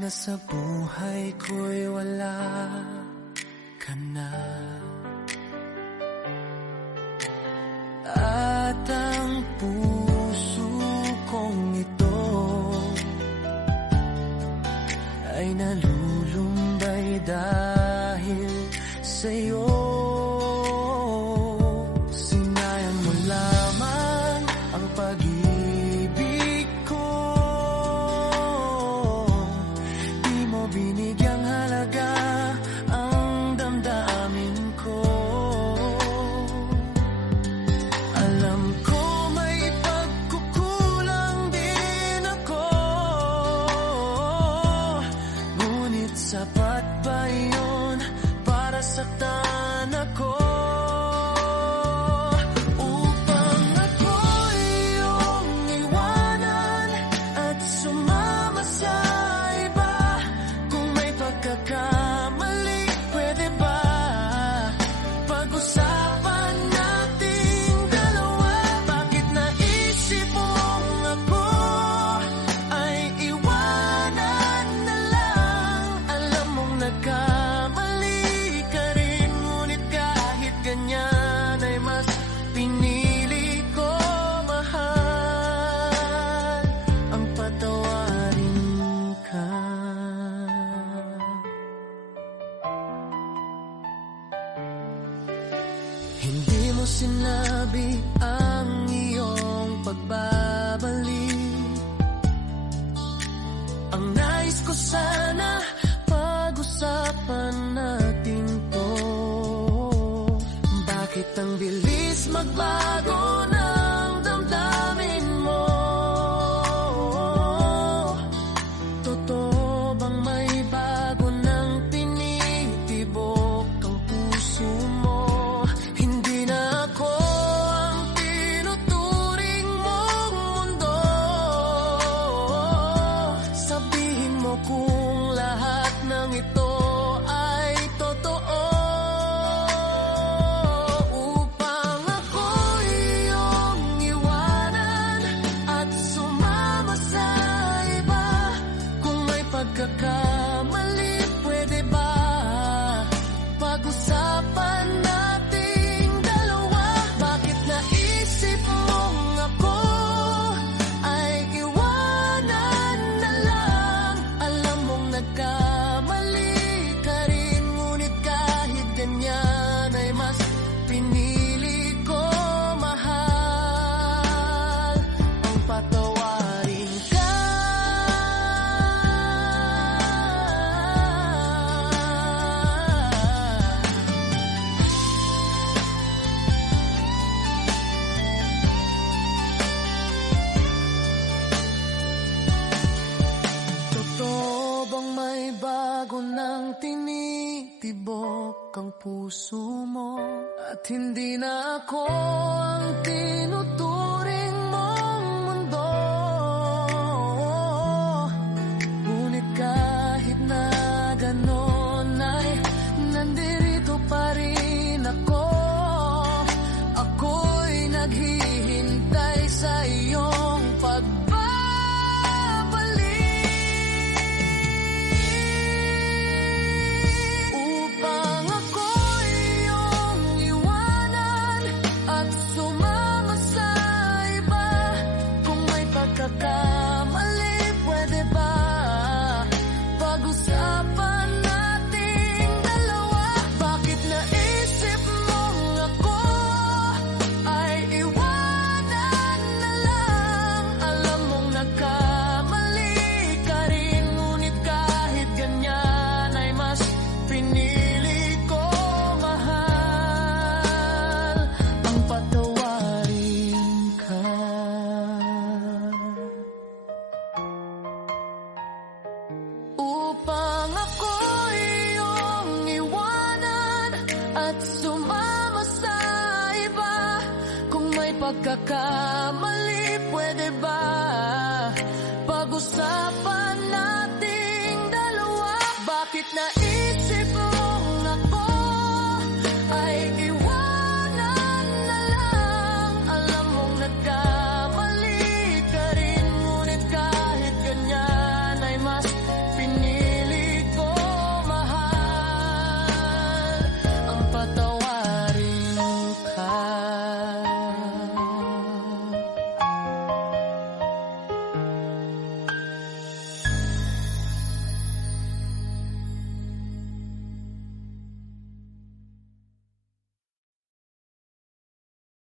na sa buhay ko'y wala ka na. At ang puso kong ito ay nalulumbay dahil sa'yo. Sinayang mo lamang ang pag-ibig ko, di mo binigyang halaga ang damdamin ko. Alam ko may pagkukulang din ako, ngunit sapat ba yun para saktan ako? Upang ako'y iyong iwanan at sumama sa iba. Kung may pagkakamali, pwede ba pag-usapan nating dalawa? Bakit naisip mong ako ay iwanan na lang? Alam mong nagkamali ka rin, ngunit kahit ganyan ay mas pinili ko, mahal, ang patawarin ka. Hindi mo sinabi ang iyong pagbabalik. Ang nais ko sana pag-usapan natin to. Bakit ang bilis magbago ng damdamin mo? Totoo bang may bago ng tinitibok ang puso mo? Hindi na ako ang tinuturing mong mundo. Sabihin mo kung lahat ng ito ay totoo. Upang ako'y iyong iwanan at sumama sa iba. Kung may pagkakamali, pwede ba pag-usapan nating dalawa? Bakit naisip mong ako ay iwanan na lang? Alam mong nagkamali ka rin, ngunit kahit ganyan ay mas pinili ko, mahal, ang patawarin ka. Totoo bang may bago ng tinitibok ang puso mo? At hindi na ako ang tinuturing mong mundo. Ngunit kahit na ganon ay nandirito pa rin ako. Ako'y naghihintay sa iyong pagbabalik. Upang ako'y iyong iwanan at sumama sa iba. Kung may pagkakamali, pwede ba pag-usapan nating dalawa? Bakit naisip mong ako ay iwanan na lang? Alam mong nagkamali ka rin, ngunit kahit ganyan ay mas pinili ko, mahal, ang patawarin ka. Upang ako'y iyong iwanan at sumama sa iba. Kung may pagkakamali, pwede ba pag-usapan